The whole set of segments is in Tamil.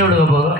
கீழே விடுங்க போகும்.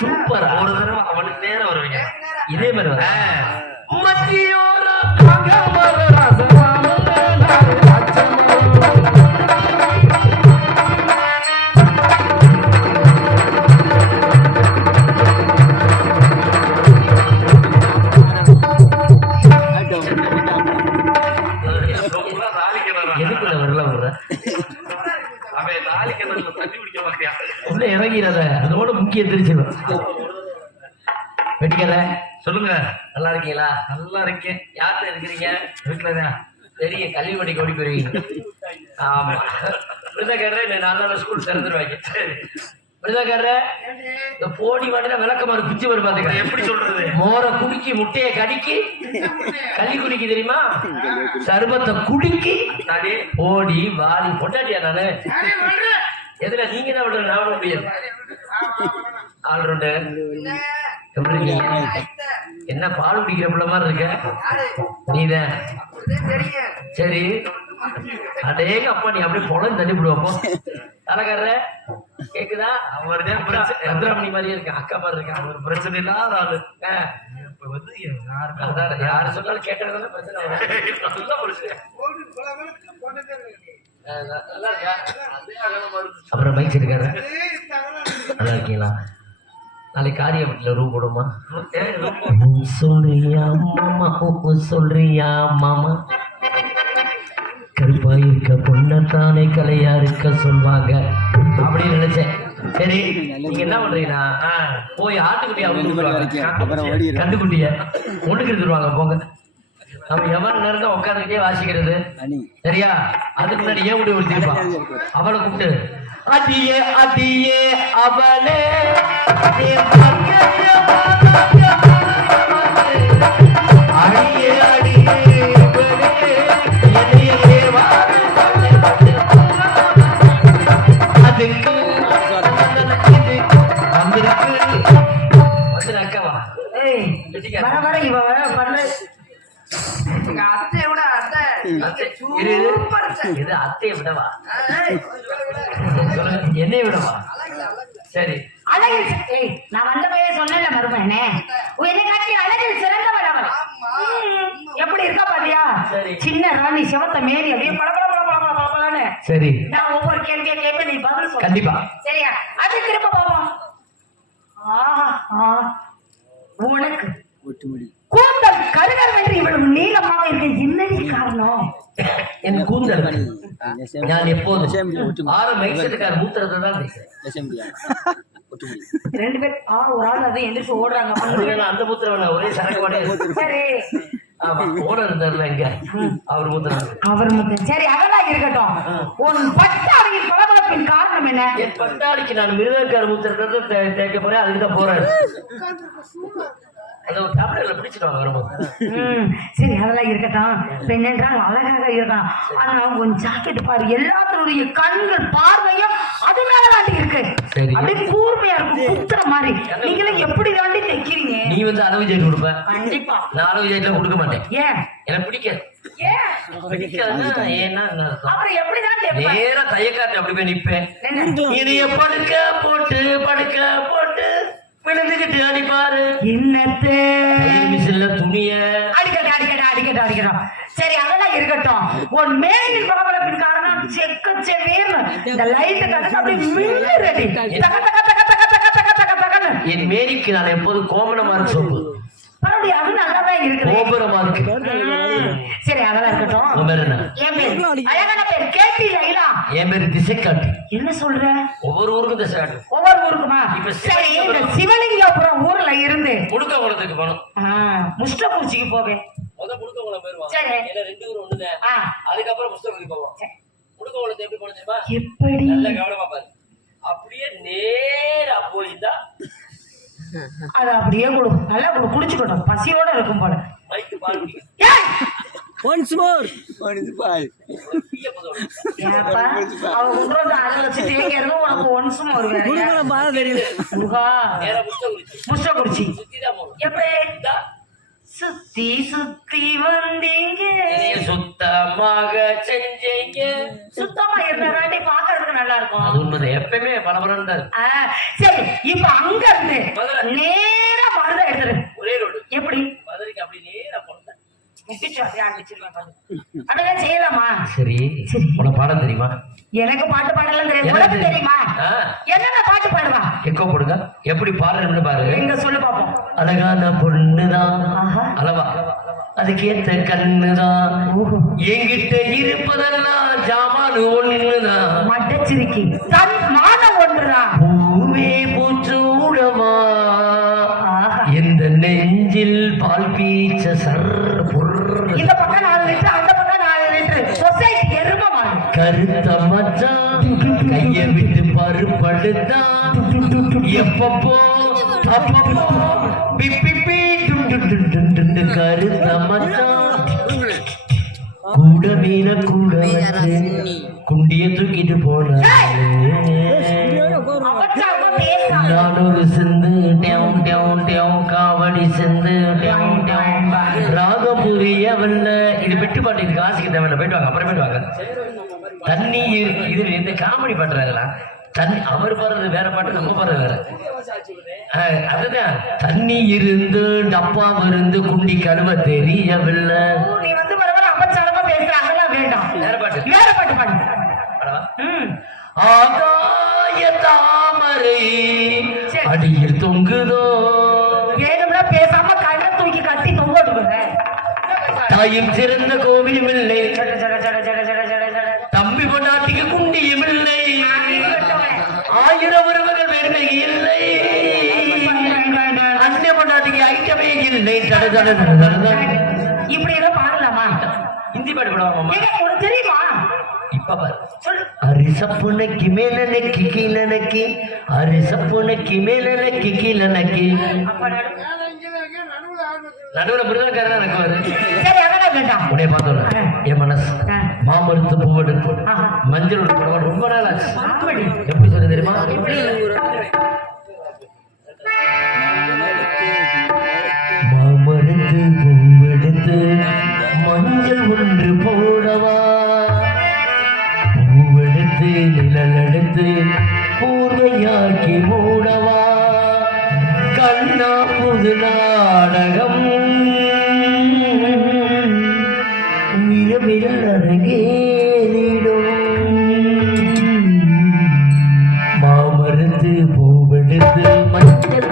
சூப்பர். ஒரு தடவை அவனுக்கு நேரம் வருவீங்க இதே மாதிரி எதுக்குள்ள வரல வர்ற உள்ள இறங்கிறத அதோட முக்கிய தெரிஞ்சிடும். வெட்டிக்கல சொல்லுங்க. நல்லா இருக்கீங்களா? நல்லா இருக்கேன். யார்கிட்ட இருக்கிறீங்க? வீட்டுலதான். பெரிய கல்வி படிக்க ஓடி போயிருவீங்க. ஆமா விருதாக்காரர் நான் ஸ்கூல் திறந்துருவாங்க. விருதாக்காரர் இந்த போடி வாடினா விளக்கமாறு பிச்சு வரும் பாத்துக்க. எப்படி சொல்றது? மோரை குடிக்கி முட்டையை கடிக்கி கள்ளி குடிக்கி தெரியுமா? சர்பத்தை குடிக்கி போடி வாடி பொட்டாட்டியா நானு எதுல நீங்க தான் விடுற நான் விட முடியாது. ஆல்ரவுண்டர் எப்படி இருக்கீங்க? என்ன பால் குடிக்கிற பிள்ளை மாதிரி இருக்க நீதான்? சரி அடேங்க அப்பா நீ அப்படியே பொழந்து தண்ணி விடுவாப்போ. தலைக்காரர கேக்குதா? அவர்தான் ரத்ராமணி மாதிரியே இருக்கு. அக்கா மாதிரி இருக்கா. அவர் பிரச்சனை இல்லாத ஆளு. யாரு சொன்னாலும் கேட்டதான பிரச்சனை. அப்புறம் மைக் இருக்காரு. நல்லா இருக்கீங்களா? நாளைக்கு காரிய வீட்டுல ரூம் போடுமா? சொல்றியா மாமா? சொல்றியா மாமா? கருப்பா இருக்க பொண்ணத்தானே கலையா இருக்க சொல்வாங்க அப்படின்னு நினைச்சேன். சரி நீங்க என்ன பண்றீங்கன்னா போய் ஆட்டுக்குட்டியா கண்டுக்குட்டிய ஒண்ணுக்கு எடுத்துருவாங்க போங்க. நம்ம எவ்வளவு நேரம் தான் உட்காந்துக்கிட்டே வாசிக்கிறது சரியா? அதுக்கு முன்னாடி ஏன் முடிவு எடுத்திருப்பான் அவளை கூப்பிட்டு அடியே அடியே அவளே அடியே அடியே அத்தையை விடவா என்னை விடவா? சரி நான் வந்த பைய சொன்னேன்ல மருமகனே அழகில் சிறந்தவர் அவர். எப்படி இருக்கா பாத்தியா? சின்ன ராணி சிவத்த மேரி அப்படியே படப்படப்படப்படப்படன்னு. சரி நான் ஒவ்வொரு கேள்வியா கேட்பேன் நீ பதில் சொல்லு. கண்டிப்பா. சரியா? அது திரும்ப பாப்போம். உனக்கு கூந்தல் கருகர் என்று இவ்வளவு நீளமாக இருக்க என்னடி காரணம்? என் கூந்தல் நான் எப்போதும் 6 மைசெட்டுக்கார மூத்திரத்தை தான் ரெண்டு பேர் ஒரு ஆள் அதை எந்திரிச்சு ஓடுறாங்க. அந்த மூத்திரம் ஒரே சரக்கு. சரி ஆமா ஓனர் இருந்தாருல இங்க அவர் மூத்திரம். சரி அதெல்லாம் இருக்கட்டும். உன் பட்டாளியின் பளபளப்பின் காரணம் என்ன? என் பட்டாளிக்கு நான் மிருதக்கார மூத்திரத்தை தேக்க போறேன். அதுக்கு தான் போறேன். சரி அதெல்லாம் இருக்கட்டும். பெண் என்றால் அழகாக இருக்கான். ஆனா உன் ஜாக்கெட் பாரு எல்லாத்தினுடைய கண்கள் பார்வையும் அது மேலதாண்டி இருக்கு. அப்படியே கூர்மையா இருக்கும் குத்துற மாதிரி. நீங்க எப்படி தாண்டி தைக்கிறீங்க? நீ வந்து அளவு ஜெயிட்டு கொடுப்ப. கண்டிப்பா நான் அளவு ஜெயிட்டுல கொடுக்க மாட்டேன். ஏன்? எனக்கு பிடிக்காது. அப்புறம் எப்படிதான் நேரா தையக்காட்டு அப்படி போய் நிப்பேன். இதைய படுக்க போட்டு விழுந்துகிட்டு அடிப்பாரு என்னத்து மிஷின்ல துணிய அடிக்கட்டும் சரி அதெல்லாம் இருக்கட்டும் உன் மேலின் பரபரப்பின் காரணம் செவேர்னு இந்த லைட் கட்ட அப்படி மின்னுறடி என் மேரிக்கு நான் எப்போதும் கோமணமா இருக்கு சோப்பு மறுபடியும் அது நல்லாதான் இருக்கு கோபுரமா இருக்கு சரி அதெல்லாம் இருக்கட்டும் உன் பேர் என்ன என் பேர் அழகான பேர் கேட்டி லைலா என் பேரு திசைக்காட்டி என்ன சொல்ற ஒவ்வொரு ஊருக்கும் திசை காட்டு ஒவ்வொரு ஊருக்குமா இப்ப சரி இந்த சிவலிங்கபுரம் ஊர்ல இருந்து முடுக்க குளத்துக்கு போனோம் முஷ்டகுறிச்சிக்கு போவேன் முடுக்க குளம் போயிருவாங்க சரி ஏன்னா 2 ஊர் ஒண்ணுதான் அதுக்கப்புறம் முஷ்டகுறிச்சி போவோம் முடுக்க குளத்தை எப்படி போன தெரியுமா எப்படி நல்ல கவனமா பாரு அப்படியே நேரா போயிட்டா அது அப்படியே கொடு நல்லா குடிச்சுக்கட்டும் பசியோட இருக்கும் போல மைக்கு பால் குடிக்க Once more. Once five. அவ உங்களோட அதை வச்சு தேங்கிறது உனக்கு ஒன்சும் ஒரு குடும்பம் பாத தெரியும் முஷ்டகுறிச்சி எப்படி சுத்தி சுத்தி வந்தீங்க சுத்தமாக செஞ்சீங்க சுத்தமா இருந்தாண்டி பாக்குறதுக்கு நல்லா இருக்கும் அது உண்மை எப்பயுமே பலபரம் தான் சரி இப்ப அங்க இருந்து நேரா மருதை எடுத்துரு ஒரே ரோடு எப்படி மதுரைக்கு அப்படி நேரா போனேன் அதெல்லாம் செய்யலாமா சரி உனக்கு பாடம் தெரியுமா எனக்கு பாட்டு பாடலாம் தெரியும் உனக்கு தெரியுமா என்னென்ன பாட்டு பாடுவா எக்கோ போடுங்க எப்படி பாடுறேன்னு பாரு எங்க சொல்லு பாப்போம் அழகான பொண்ணுதான் அளவா அதுக்கேத்த கண்ணுதான் என்கிட்ட இருப்பதெல்லாம் ஜாமான் ஒண்ணுதான் மட்டச்சிரிக்கி தன் மானம் ஒன்றுதான் பூவே பூச்சூடமா இந்த நெஞ்சில் பால் பீச்ச சர் இந்த பக்கம் 4 லிட்டர் அந்த பக்கம் 4 லிட்டர் சொசைட்டி எரும மாடு கருத்த மச்சான் கைய விட்டு பருப்படுத்தான் எப்பப்போ அப்பப்போ பிப்பி கருத்த மச்சான் கூட மீன கூட வச்சு குண்டிய தூக்கிட்டு போன நான் ஒரு சிந்து டேம் டேம் டேம் காவடி சிந்து டேம் டேம் ராகம் புரியவல்ல இது விட்டு பாட்டு இது காசுக்கு தேவையில்ல போயிட்டு வாங்க அப்புறம் போயிட்டு வாங்க தண்ணி இது இந்த காமெடி பண்றாங்களா தண்ணி அவர் பாடுறது வேற பாட்டு நம்ம பாடுறது வேற அதுதான் தண்ணி இருந்து டப்பா இருந்து குண்டி கழுவ தெரியவில்லை நீ வந்து பரவாயில்ல அபச்சாரமா பேசுற அதெல்லாம் வேண்டாம் வேற பாட்டு பாடு ஆகாய தாமரை அடியில் தொங்குதோ வேணும்னா பேசாம கண்ணை தூக்கி கட்டி தொங்க விட்டுருங்க தாயும் சிறந்த கோவிலும் இல்லை தம்பி பொண்டாட்டிக்கு குண்டியும் இல்லை 1000 உறவுகள் வேண்மை இல்லை அன்னை பொண்டாட்டிக்கு ஐட்டமே இல்லை இப்படி ஏதோ பாடலாமா ஹிந்தி பாட்டு போடுவாங்க உனக்கு தெரியுமா இப்ப பாரு அரிசப்புனைக்கு மேல நெக்கி கீழ நெக்கி அரிசப்புனைக்கு மேல நெக்கி கீழ நெக்கி நடுவுல மிருதக்காரன் எனக்கு வருது உடைய பார்த்தோம் என் மனசு மாமருத்து பூவெடுப்பு மஞ்சள் உட்பட ரொம்ப நாள் ஆச்சு எப்படி சொல்ல தெரியுமா மாமருத்து பூவெடுத்து மஞ்சள் ஒன்று போடவா பூவெடுத்து நிழல் எடுத்து பூர்வையாக்கி மூடவா கண்ணா புது நாடகம் மிரமிரல் அரங்கேறிடும் மாமருத்து பூவெடுத்து மஞ்சள்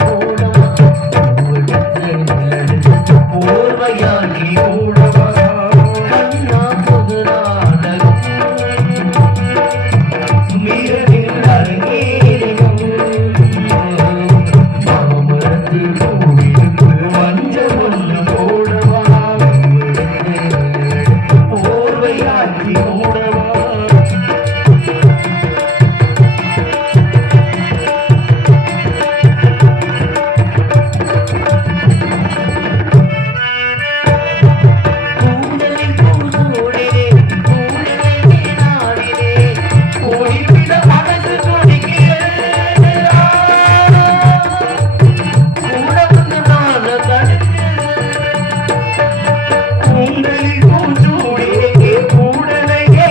போடவா பூவெடுத்து நிழலெடுத்து போர்வையாக்கி மூடவா கண்ணா புது நாடகம் மிரமிரல் அரங்கேறிடும் மாமரத்து பூவெடுத்து மஞ்சள் ஒன்று போடவா போர்வையாக்கி மூடவா கூந்தலில் பூசூடே கூந்தலே நாடிலே ஓடிவிட மனசு துடிக்கிறேன் கூட வந்து நான் தடுக்கிறேன் கூந்தலில் பூசூடே கூடலையே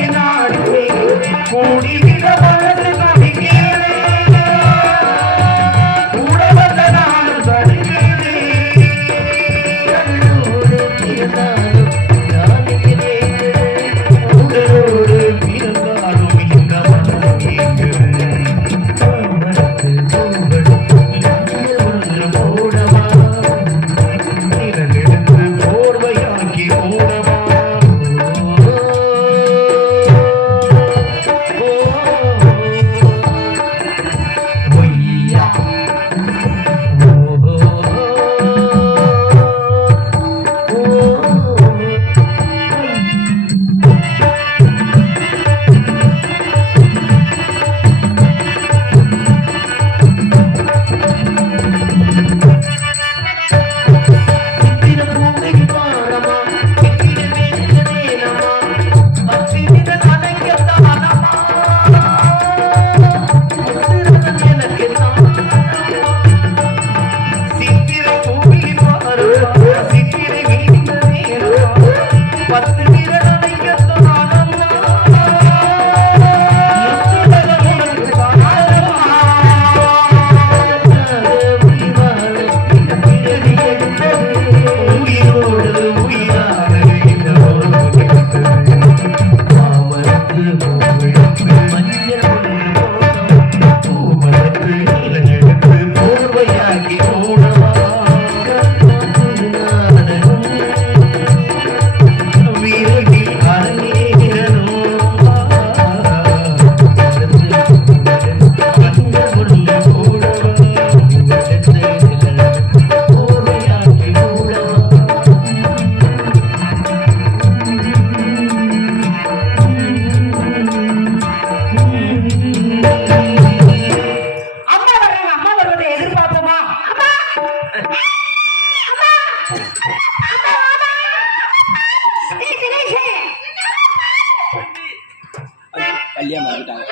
கல்யாணம் பண்ணிட்டாங்க.